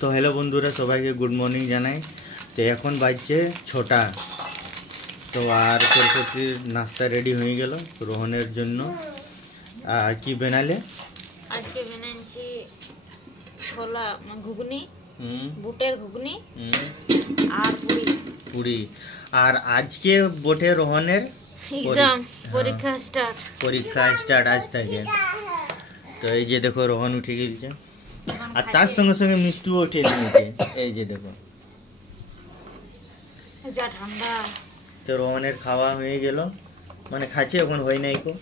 তো হ্যালো বন্ধুরা, সবাইকে গুড মর্নিং জানাই। তো এখন বাজছে 6টা। তো আর সরস্বতীর নাস্তা রেডি হয়ে গেল রোহনের জন্য। আর কি বানালে? আজকে বানাচ্ছি ছোলা ঘুগনি, বুটের ঘুগনি আর পুরি। পুরি। আর আজকে বটে রোহনের এক্সাম, পরীক্ষা স্টার্ট আজ থেকে। তো এই যে দেখো রোহন উঠে গেছে, আর তার সঙ্গে সঙ্গে মিষ্টুও উঠে নিয়েছে। এই যে দেখো, যা ঠান্ডা। তো রোহনের খাওয়া হয়ে গেল, মানে খাচ্ছে, এখন হয় নাই কো।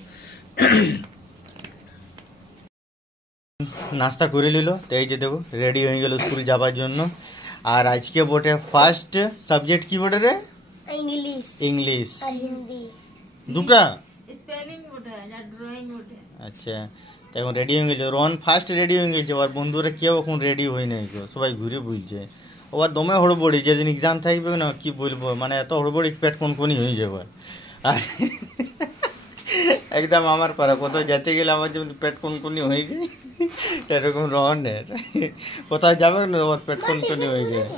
নাস্তা করে নিল। তো এই যে দেখো রেডি হয়ে গেল স্কুল যাবার জন্য। আর আজকে বটে ফার্স্ট সাবজেক্ট কি বটে রে? ইংলিশ আর হিন্দি দুটা। স্পেলিং বটে আর ড্রয়িং বটে। আচ্ছা, তো এখন রেডি হয়ে গেছে রোহন, ফার্স্ট রেডি হয়ে গেছে। আর বন্ধুরা কেউ এখন রেডি হয় নাই গো, সবাই ঘুরে বুঝছে। ওর দমে হড়বড়ি, যেদিন এক্সাম থাকবে না কি বলবো, মানে এত হড়বড়ি পেট কোনকনি হয়ে যাবে। আর একদম আমার পারা, কোথাও যেতে গেলে আমার যেমন পেট কোনকনি হয়ে যায়, এরকম রোহনের কোথাও যাবে না ওর পেট কোনকনি হয়ে যায়।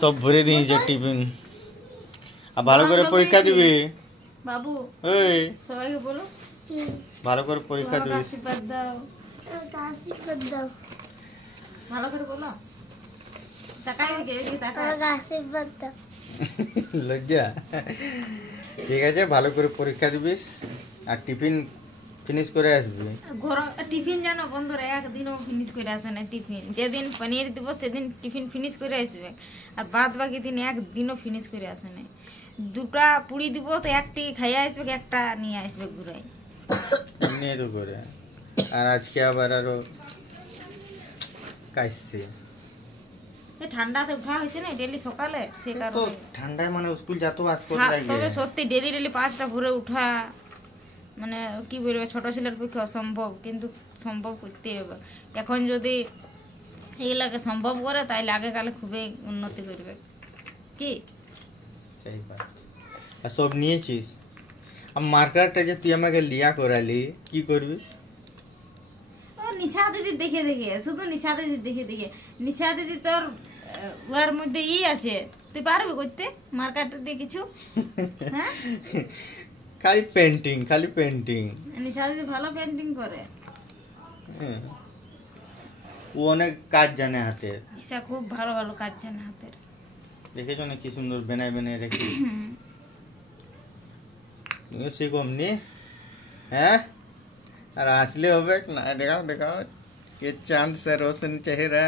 সব ভরে দিয়েছে টিফিন। আর ভালো করে পরীক্ষা দিবি বাবু, ওই, সবাইকে বলো ভালো করে পরীক্ষা দিবি। আশীর্বাদ দাও, আশীর্বাদ দাও, ভালো করে বলো। তাকাই দেখি, তাকাই। আমাকে আশীর্বাদ দাও। লজ্জা। ঠিক আছে, ভালো করে পরীক্ষা দিবিস আর টিফিন ফিনিশ করে আসবি। গরম টিফিন জানো বন্ধুরা, একদিনও ফিনিশ করে আসে না টিফিন। যেদিন পনির দিব সেদিন টিফিন ফিনিশ করে আসবে, আর বাদ বাকি দিন একদিনও ফিনিশ করে আসে না। দুটা পুরি দিব তো একটি খাইয়ে আসবে, একটা নিয়ে আসবে ঘুরাই। নিয়ে তো করে। আর আজকে আবার আরো কাশছে। ঠান্ডাতে উঠা হয়েছে না ডেলি সকালে, সে তো কারণে। ঠান্ডায় মানে স্কুল যেত আসতে লাগে। তবে সত্যি ডেলি 5টা ভোরে উঠা, মানে কি বলবে, ছোট ছেলের পক্ষে অসম্ভব, কিন্তু সম্ভব করতে হবে। এখন যদি এগুলাকে সম্ভব করে তাইলে আগেকালে খুবই উন্নতি করবে। কি সেই বাত। আর সব নিয়েছিস? আর মার্কারটা যে তুই আমাকে লিয়া করালি, কি করবিস? ও নিশা দিদি দেখে দেখে, শুধু নিশা দিদি দেখে দেখে। নিশা দিদি তোর ওর মধ্যে আছে, তুই পারবি করতে মার্কারটা দিয়ে কিছু? হ্যাঁ, খালি পেন্টিং। নিশা দিদি ভালো পেন্টিং করে। ও অনেক কাজ জানে হাতে। নিশা খুব ভালো ভালো কাজ জানে হাতের। দেখেছো না কি সুন্দর বেনায় রেখে। শিখম নি, হ্যাঁ? আর আসলে হবে না? দেখাও কে চাঁদ সে রোশন চেহারা।